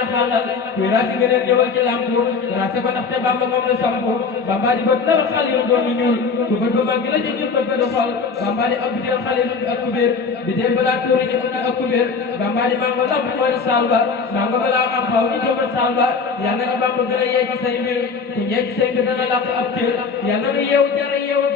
la xalal kuy raasi ngeen ñëwal ci lampu raase ko ndaxte Bamba moom la sampu Bamba di bët dara xalilu doonu ñuul ku bët ba màgg la ci ñun bët ba du xol Bamba di ab biteel xalilu ak kubéer biteel balaa tuuri ñu ubbi ak kubéer Bamba di mango lamp mooy salba mango balaa am xaw ñu jëmal salba yàlla nga Bamba gën a yee ci say mbir ku ñee ci say mbir dana làq ab cër yàlla nga yeewu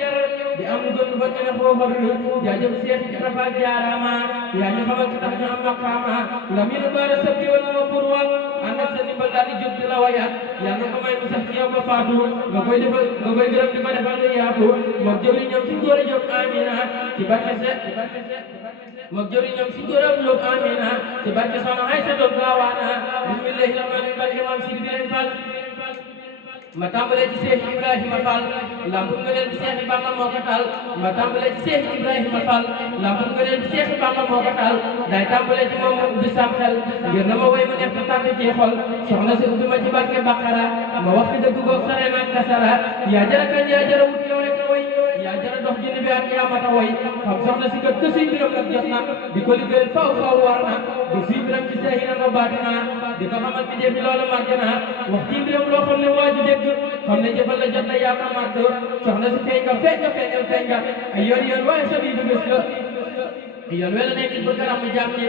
jar di am lu gën lu ba ñu ne xooxarlu jaajëf Seex Ibra Faal jaarama yaa ñu xamal ki tax ñu am maqaama lam yi nu baara sabti wala ma pour wal ànd ak sa ndimbal daal di jóg di la wayaat yaa nga ko may mu sax ci yow ba faatu nga koy defal nga koy gërëm di ko defal lu yaatu moom jëwri ñoom si góor a jóg amina ci barke se moom jëwri ñoom si góor a jóg amina ci barke soxna ay sa doon gaawaana bismillahi rahmaani barke maam si bi leen fal ma tàmbalee ci Seex Ibrahima Fall lambu ngëneel bi Seex Bamba moo ko taal ma tàmbalee ci Seex Ibrahima Fall lambu ngëneel bi Seex Bamba moo ko taal day tàmbalee ci moom ubbi sam xel ngir na ma woy ma neex tàmbi ci xol soxna si ubbi ma ci barke Baqara ma wax fi dëgg goog sare naag kasara yaa jara kañ yaa jara wut yow rek a woy yaa jara dox junni bi at yaa mata woy xam soxna si kat kësuy mbiram nag jot na di ko liggéeyal faaw war na bu suy mbiram ci seexina nga baatina di ko xamal mi def loolu màgg na wax ci mbiram loo xam ne waaju dégg xam ne jëfal la jot na yaa ko màgg soxna si feeñ nga ay yoon waaye sa bii du gis la yoon wela nekk bëgg a ramu jàmm ñi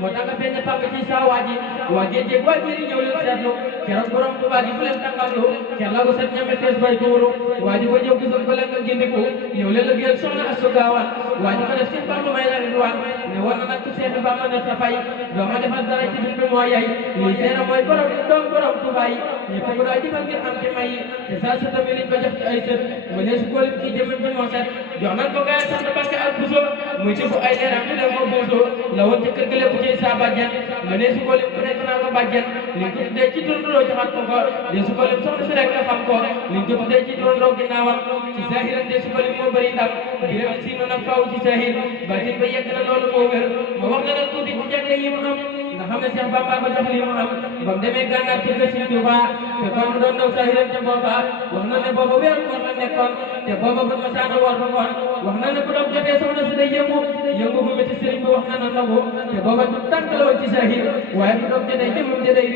moo tax nga feeñ pàgg ci saa waaji waa géej waa jëri ñëw leen seetlu keroog borom Tuubaa gi fu leen tàngallu ker la ko set ñame fees bay tuuru waa ji fa ñëw gisul ko leen nga gindiku yow leen la géel soxna Astu Gaawaan waa ji ko def Seex Bamba may la ridwaan ne war na nag ku Seex Bamba ne ta fay doo ma defal dara ci dund moo yay lii seena mooy borom doom borom Tuubaa yi ñëpp ko daa jëfal ngir am ci may yi te saa sa tamit liñ ko jox ci ay sët mu ne su góolim kii jëmën bi moo set jox nañ ko gaay sant Mbàkke ak Buso muy ci bu ay leeram di leen moo buuso la woon ci kër ga lépp ci sa bàjjen mu ne su góolim ku nekk naa ko bàjjen liñ ko tuddee ci turandoo joxat ko ko de su góolim soxna si rek nga xam ko liñ ko tuddee ci turandoo ginnaawam ci zahiran de su góolim moo bëri ndam biram si noonu faaw ci zahir batin ba yegg na loolu moo wér ma wax la nag tuuti ci jagle yi mu am nga xam ne Seex Bamba ko jox li mu am ba mu demee gànnaar ci kër Sëriñ Tuubaa te kon mu doon daw zahiran ca booba wax na ne booba weeru koor la nekkoon te booba bu ma saana war ba koon wax na ne bu doon jotee soxna si day yëngu bu métti sëriñ bi wax na na nangu te booba du tànk la woon ci zahir waaye bu doon jotee jëmum ja day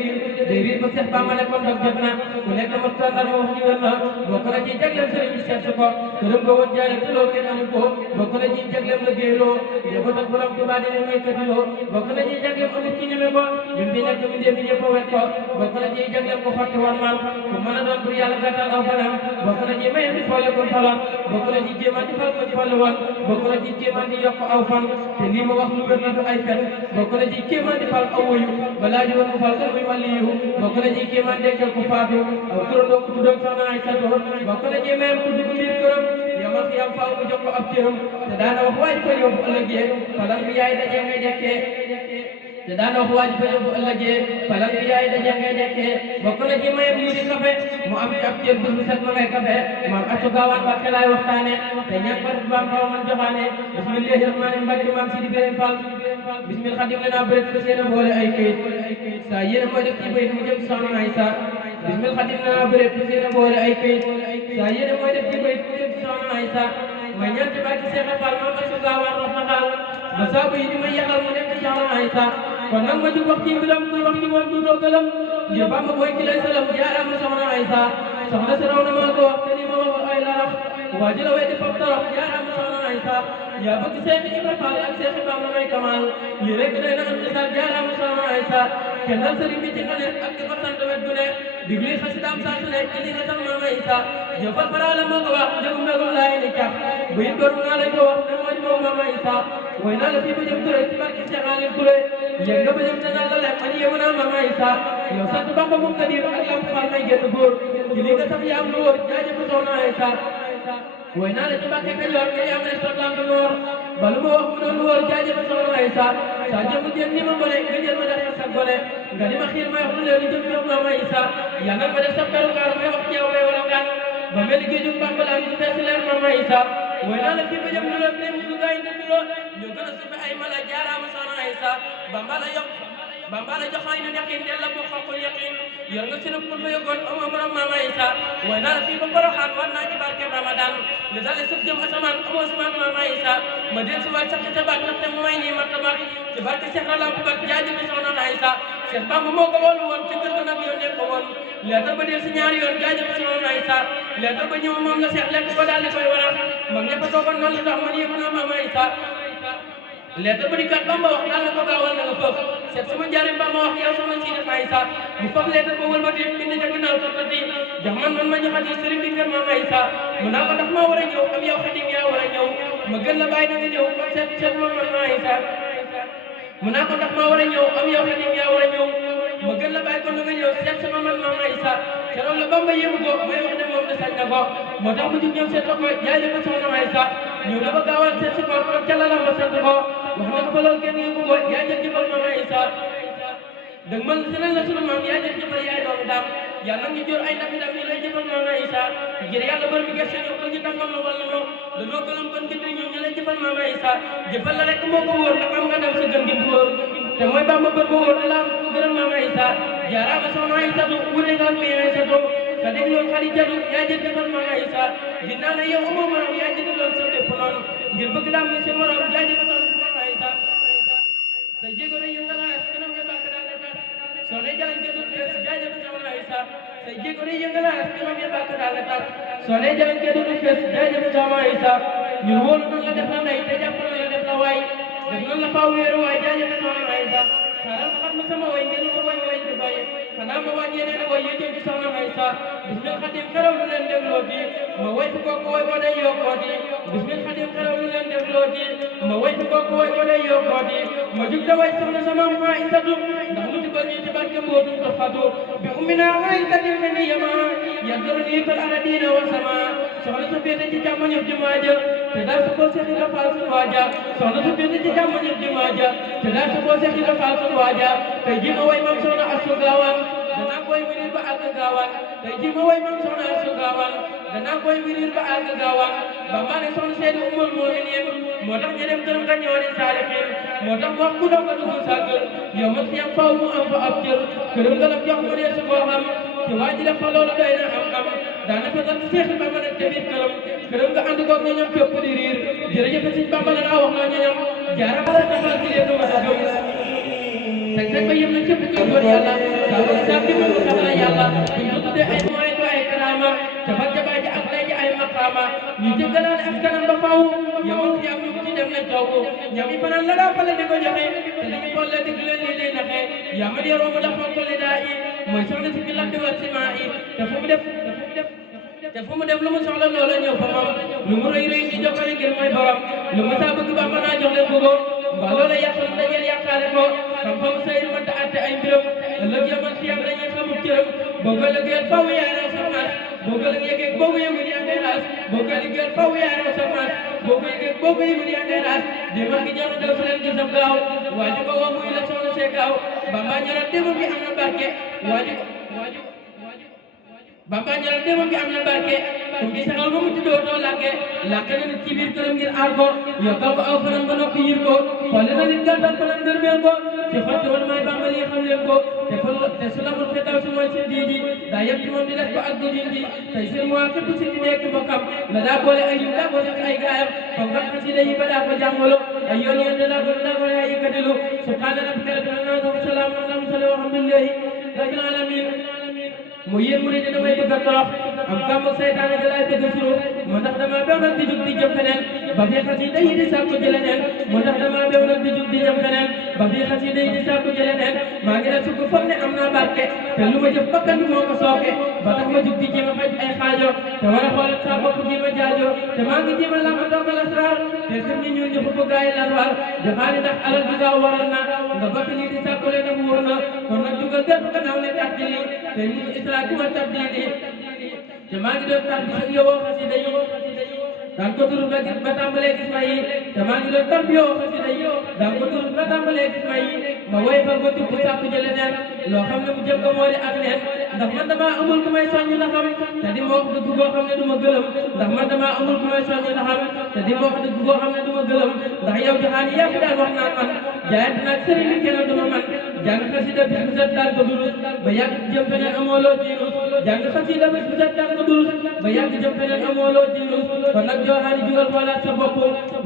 riir ba Seex Bamba ne kon dog jot na ku nekk ma tàndar ma wax ci wér na bokk na ci jagleem sëriñ bi seet si ko këram nga woon jaare te loo kenn amu ko bokk na ci jagleem la géeloo njaboot ak borom Tuubaa dina yëkkatiloo bokk na ci jagleem amul ci ñeme ko ñun bi nekk mi def ñëpp a wet ko bokk na ci jagleem ko xotti war maam ku mën a doon pour yàlla gàttal aw fanam bokk na ci mayam di foole ko faloon bokk na ci kéemaan di fal ko ci falu woon bokk na ci kéemaan di yokk aw fan te lii ma wax lu wér na du ay fen bokk na ci kéemaan di fal aw wuyu balaa di war mu fal kan muy wàlliyu bokk na ci kéemaan dekkal ko faatu aw turandoo ku tuddoon soxna ay sato bokk na ci mayam tudd ko biir këram yamal xiyam faaw mu jox ko ab cëram te daana wax waaj fa yóbbu ëllëgee falal bi yaay dajee ngay dekkee te daana wax waaj fa yóbbu ëllëgee falal bi yaay dajee ngay dekkee bokk na ci mayam lii di kafe mu am ci ab cër bés bu set ma ngay kafe maam Astu Gaawaan Mbàkke laay waxtaane te ñaan ko baam xaw man joxaane bismillahi rahmaani Mbàkke maam Sidi Birahim Fall bismil xadim la naa bëret fa seen boole ay këyit saa yéene mooy def ci bayit mu jëm soxna Aysa bismil xadim la naa bëret fa seen boole ay këyit saa yéene mooy def ci bayit mu jëm soxna Aysa may ñaan ci barke Seex Fall maam Astu Gaawaan wax na xaal ba saabu yi di ma yaxal mu nekk soxna Aysa kon nag ma jug wax ci mbiram kuy wax ci moom du doo gëlam ngir Bamba mooy ki lay salam jaaraama soxna Aysa soxna si raw na maa ko wax te ni ma wax ay larax waa ji la weddi foofu torox jaaraama soxna Aysa yaa bëgg Seex Ibra Fall ak Seex Bamba may kamal lii rek day na am misaal jaaraama soxna Aysa kennal sëriñ bi ci xane ak di ko sant wet gu ne digli xasidaam saa su ne ci li nga sax maam Aysa jëfal faraala moo ko wax jëgum nagum laay ni cax bu it door naa la ko wax ne moo di moom maam Aysa way naa la fii ba jëm Ture ci barke Seex Aliou Ture yéeg nga ba jëm te naan la lem man yéemu naa maam Aysa yow sant Bamba moom nga diir ak lam Fall may génn góor ci li nga sax yaa am lu wóor jaajëf soxna Aysa way naa la ci Mbàkke Kajoor nga yaa ne sa lamb noor balu ma wax mu doon lu wóor jaajëf soxna Aysa sa jëmu jën ni ma gone nga jël ma def sa gone nga di ma xiir may wax lu leen jëm yow maam Aysa yàlla ma def sa karukaar may wax ci yow may wala gaan ba mel géejum Bamba laa ñu fees leer maam Aysa way naa la fii ba jëm lu leen ne mu gaay ndëkkuloo ñu gën a suufe ay mala jaaraama soxna Aysa Bamba la yokk Bamba la joxaay na yaqin del la boo xokkul yaqin yor nga sinub pour fa yëgoon amoo borom maam Aysa way naa la fii ba Poroxaan war naa ci barke Ramadan li dale suuf jëm asamaan amoo simaan maam Aysa ma del si waat sax ci sa baat ndaxte mu may nii martabat ci barke Seex la lamp bat jaajëf soxna Aysa Seex Bamba moo ko woolu woon lettre ba del si ñaari yoon jaajëf soxna Aïssa lettre ba ñëw moom la seex lekk ba daal di koy waral mag ñëpp a toogoon noonu lu tax man yéemu naa maam Aïssa lettre ba di kat Bamba wax daal na ko gaawal na nga foof seet sama njaarim Bamba wax yow soxna si def Aïssa mu foof lettre ba wëlbati bind ca ginnaaw tortati jox man ma joxati sëriñ bi kër maam Aïssa mu naa ko ndax maa war a ñëw am yow xadim yaa war a ñëw ma gën la bàyyi na nga ñëw kon seet ma man ma Aïssa mu naa ko ndax maa war a ñëw am yow xadim yaa war a ñëw ma gën la bàyyi kon na nga ñëw seet sama man maam Aïssa keroog la Bamba yéemu ko may wax ne moom de sañ na ko moo tax mu jug ñëw seet ko jaajëf soxna Aïssa ñëw na ba gaawal seet si ko toog ca lalam ba sant ko wax na ko fa loolu kenn yëngu ko yaa jëfal maam Aïssa dëgg man seneen la sunu maam yaa jëfal yaay doomu daam yàlla ngi jur ay ndam ndam ñu lay jëfal maam Aïssa ngir yàlla bër mi gerte ñëw ba ñu tàmbal la wala no dañoo gënam kon gën ñu ñu lay jëfal maam Aïssa jëfal la rek moo ko wóor ndax am nga ndam sa gën gi wóor te mooy Bamba bër ba wóor la gënal maam Aïssa jaaraama soxna Aïssa du wute nga mi Aïssa do ka dégloon Xadijatu yaa jëfal maam Aïssa ginnaaw ne yow amoo maam yaa jëfaloon sa bépp noonu ngir bëgg daam ni seen morom yaa jëfal maam Aïssa sa jéego ne yëngal kanam ya bàkk daal ne tas soo ne jalañ jëtul fees jaajëf soxna Aïssa say jéego ne yëngal kanam ya bàkk daal ne tas soo ne jalañ jëtul fees jaajëf soxna Aïssa ñun wóolu noonu la def la ndey te jàpp noonu la def la waay def noonu la faaw wéeru waay jaajëf soxna Aïssa xaaral ma xam na sama way ngeen ko way di doye xanaa ma wàññee ne way yéen ci soxna Aïssa bismil xadim xaraw lu leen dégloo di ma way fi kooku way ko day yokkoo di bismil xadim xaraw lu leen dégloo di ma way fi kooku way ko day yokkoo di ma jug da way soxna sama ma Aïssatu ndax mu tibal ñi ci barke mbootum ko fatu bi ummina Aïssatin min yama yadruni fil aradina wa sama soxna su féete ci càmmoñu jumaa ja te daal su ko seexi la faal sun waaja soxna su féete ci càmmoñu jumaa ja te daal su ko seexi la faal sun waaja tey ji ma way mam soxna Astu Gaawaan danaa koy wirir ba àgg gaawaan tey ji ma way mam soxna Astu Gaawaan danaa koy wirir ba àgg gaawaan ba maa ne soxna Seydi Ummul Mu'minin moo tax ñu dem këram ka ñëwari saalixiin moo tax wax ku doog a dugg sa kër yow ma xiyam faw mu am fa ab cër këram nga la jox mu dee su koo xam te waa ji dafa loolu doy na am daanaka sax Seex Bamba nag ca biir këram nga ànd koog ñoñam fépp di riir jërëjëf Sëñ Bamba la daa wax loo ñoñam jaara bala taxal ci leen ma sa jóg sax ba yëm na cëpp ci góor yàlla sa bi mu sax la yàlla ñu tuddee ay mooy ko ay karaama dafa jabaay ji ak lay ji ay maqaama ñu jëggalaale askanam ba faw yow ci am ñu ci dem nañ toogu ñam yi fanaan la daa fale di ko joxe te dañu folle dig leen lii day naxe yaa ma di romb dafa ko li daa yi mooy soxna si fi lakk wa ciment yi te fu mu def lu mu soxla loola ñëw fa moom lu mu rëy rëy ci jokkale ngir mooy borom lu mu saa bëgg ba mën naa jox leen bëggoo mbaa loola yàqal dajeel yàqaale ko xam-xam sayir mënta àtte ay mbiram ëllëg yamal xiyam dañuy xamul cëram boo ko liggéeyal faw yaay raw sa maas boo ko yëgee boo ko yëgul yaa ngay raas boo ko liggéeyal faw yaay raw sa maas boo ko yëgee boo ko yëgul yaa ngay raas déma ngi ñoro def leen gisam gaaw waa ji ko woo muy la soxna see gaaw Bamba ñoro démam gi am na barke Bamba ñoro démam gi am na barke comme gi saxal ba mu tuddoo doo làkke làkke na nit ci biir këram ngir aar ko yokkal ko aw fanam ba noppi yir ko xoole na nit gàttal fanam ngërmeel ko ci xotti woon may Bamba lii xam leen ko te su lamul fetaw si mooy seen diidi daa yëpp ci moom di def ko ak di dindi tey seen mois képp si di nekk mbokkam la daa boole ay yu daa boole ay gaayam kon kat xasida yi ba daa ko jàngalo ay yoon yoon de daa ko yaa yëkkatilu subhaana rabbika rabbil izzati wa salaamun alal mursaliin walhamdulillahi rabbil alamin mu yéen mu ne damay bëgg a torox am kàmm seytaane da laay bëgg a suru moo tax dama bew nag di jug di jëm feneen ba fi xasida yi di sàkku ji leneen moo tax dama bew nag di jug di jëm feneen ba fi xasida yi di sàkku ji leneen maa ngi la sukk foog ne am naa barke te lu ma jëf bakkan bi moo ko sooke ba tax ma jug di jéem a faj ay xaajo te war a xool sa bopp jéem a jaajo te maa ngi jéem a làmb dogal asraar te xam ni ñun ñëpp bëgg ay lan war joxaani ndax alal bi gaaw waral na nga bakk lii di sàkku leen ak wóor na kon nag jugal gën gannaaw ne tàtti lii te ñu isra ki ma tabdidi te maa ngi doon tàbbi ak yow xasida yi daan ko tur ba tàmbalee gis ma yi te maa ngi doon tàbbi yow xasida yi daan ko tur ba tàmbalee gis ma yi ma woy fa ba tubb sàkku jële neen loo xam ne mu jëm ko moo di ak neen ndax man damaa amul ku may soññ la xam te di ma wax dëgg goo xam ne du ma gëlëm ndax man damaa amul ku may soññ la xam te di ma wax dëgg goo xam ne du ma gëlëm ndax yow joxaani yaa fi daan wax naan man jaayante nag sëriñ bi kenn du ma man jàng xasida bis bu set daan ko durus ba yàgg jëm feneen amoo loo ci rus jàng xasida bis bu set daan ko durus ba yàgg jëm feneen amoo loo ci rus kon nag joxaani jugal xoolaat sa bopp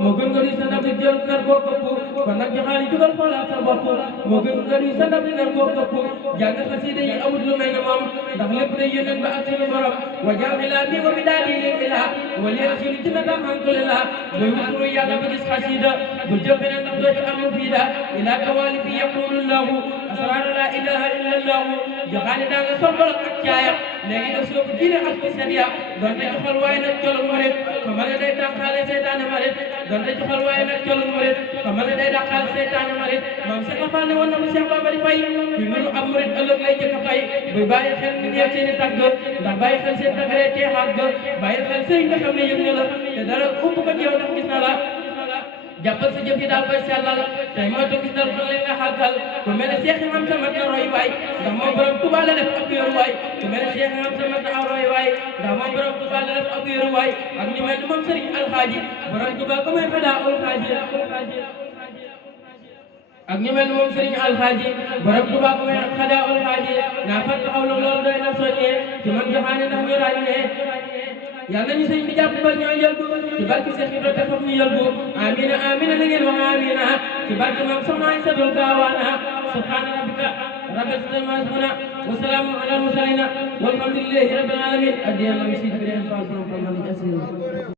moo gën nga duy sa ndab li jël nar koo këpp kon nag joxaani jugal xoolaat sa bopp moo gën nga duy sa ndab li nar koo këpp jàng xasida yi amut lu mel ne moom ndax lépp day yónneen ba ak suñu borom wa jaamila bi wa bi daal di ila wali rasuli ci nata alhamdulillah mooy wuturu yàlla ba gis xasida bu jël feneen ndax doo ci am fiida ila kawali fi yaqulu llahu asrar la ilaha illa allahu joxaani daa nga sombal ak caaya léegi nag soo ko diine ak ci seen ya donte ci xol waaye nag colu murit ko mën a day dàqaale seytaane marit donte ci xol waaye nag colu murit ko mën a day dàqaale seytaane marit moom Seex Faal ne woon na mu Seex Bamba di fay bi mënu am murit ëllëg lay jëkk a fay buy bàyyi xel nit yeeg seen i tagg ndax bàyyi xel seen tagg ree teexaat ga bàyyi xel sëy nga xam ne yëg na la te dara upp ko jeew ndax gis na la jàppal sa jëf yi daal koy sellal tey moo tax gis dal kon leen nga xàggal ku mel ne Seex Imam sa mat na roy waay ndax moom borom Tuubaa la def ak yor waay ku mel ne Seex Imam sa mat na roy waay ndax moom borom Tuubaa la def ak yor waay ak ñu mel ni moom Sëriñ Alxaaji borom Tuubaa ko may xadaa alxaaji ak ñu mel ni moom Sëriñ Alxaaji borom Tuubaa ko may xadaa alxaaji naa fat taxaw la loolu doy na soññee ci man joxaane ndax ñu ràññee yàlla nañu sëñ bi jàpp ba ñoo yëlbu ci barke Seex Ibra te foofu ñu yëlbu amina amina na ngeen wax amina ci barke moom soxna ay sadul gaawaana subhaana rabbika rabbil izzati ammaa yasifuun wa salaamun alal mursaliin walhamdulillahi rabbil aalamiin